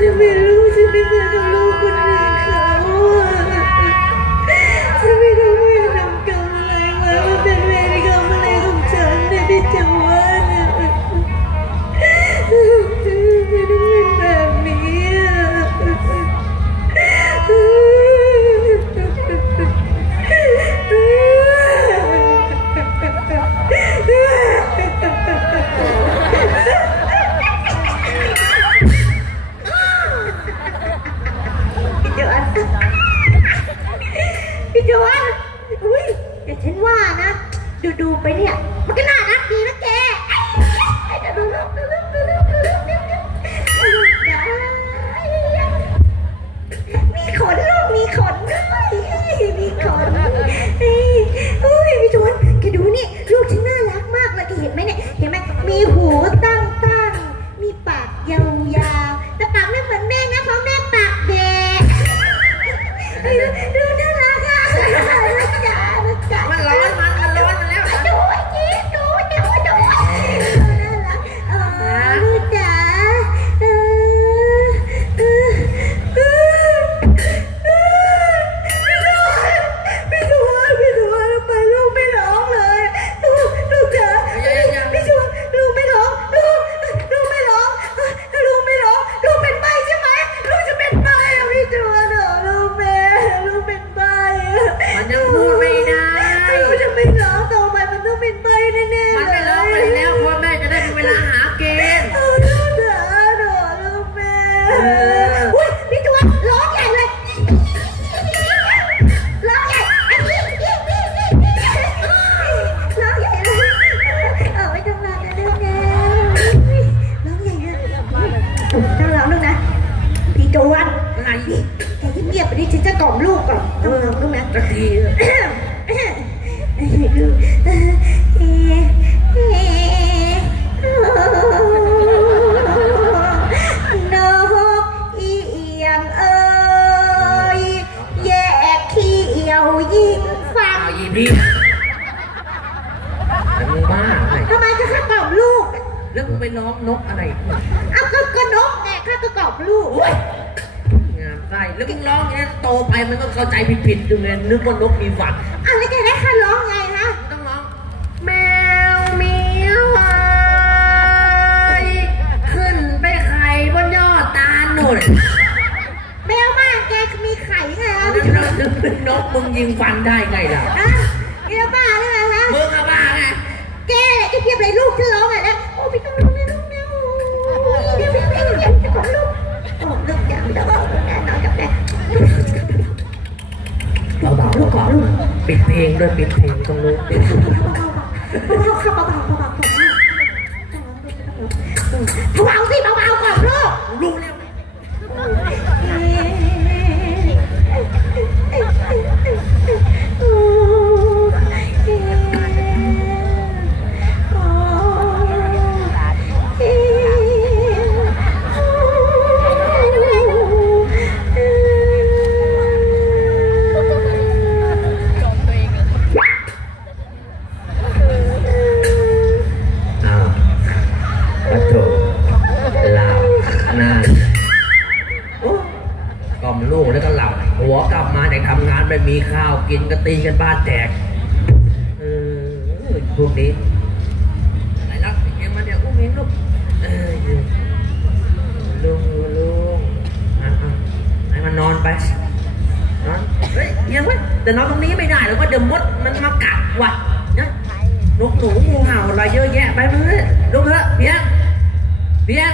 ฉันไม่รู้ฉันไดูดูๆไปเนี่ย มันก็น่ารักดีนะแกดูลูกดูลูกดูลูกดูลูกดูลูกมีขนลูกมีขนด้วยมีขนเฮ้ยพี่ชวนแกดูนี่ลูกฉันน่ารักมากเลยแกเห็นไหมเนี่ย เห็นไหมมีหูต จวนอะไรแกเงียบๆไปดิฉันจะกล่อมลูกก่อนต้องร้องลูกนะสักทีนกอีเอียงเอ้ยแยกเขี้ยวยิงฟังเอายีพี่แต่มึงบ้าไงทำไมจะข้ากล่อมลูกแล้วมึงไปร้องนกอะไรเอาก็ก็นกไงข้าก็กล่อมลูก งามไส้แล้วมึงร้องอย่างนี้โตไปมันก็เข้าใจผิดๆอยู่ไงนึกว่านกมีฝันเอาแล้วจะได้ข้าร้องไงฮะต้องร้องแมวเมียวเอ้ยขึ้นไปไข่บนยอดตาลหนุนแมวบ้านแกมีไข่ไงฮะนกมึงยิงฟันได้ไงล่ะ ปิดเพลงด้วยปิดเพลงตรงนู้นเบาๆค่ะเบาๆเบาๆ ไม่มีข้าวกินก็ตีกันบ้านแตกเออพวกนี้อะไรลักเอ็มมาเนี่ยอุ้มเองลูกเออลุงลุงอะอะให้มันนอนไปนอนเฮ้ยเอียังไว้แต่นอนตรงนี้ไม่ได้หรอกว่าเดี๋ยวมดมันมากัดว่ะนะนกหนูงูเห่าอะไรเยอะแยะไปเพื่อลุกเถอะเพียงเพียง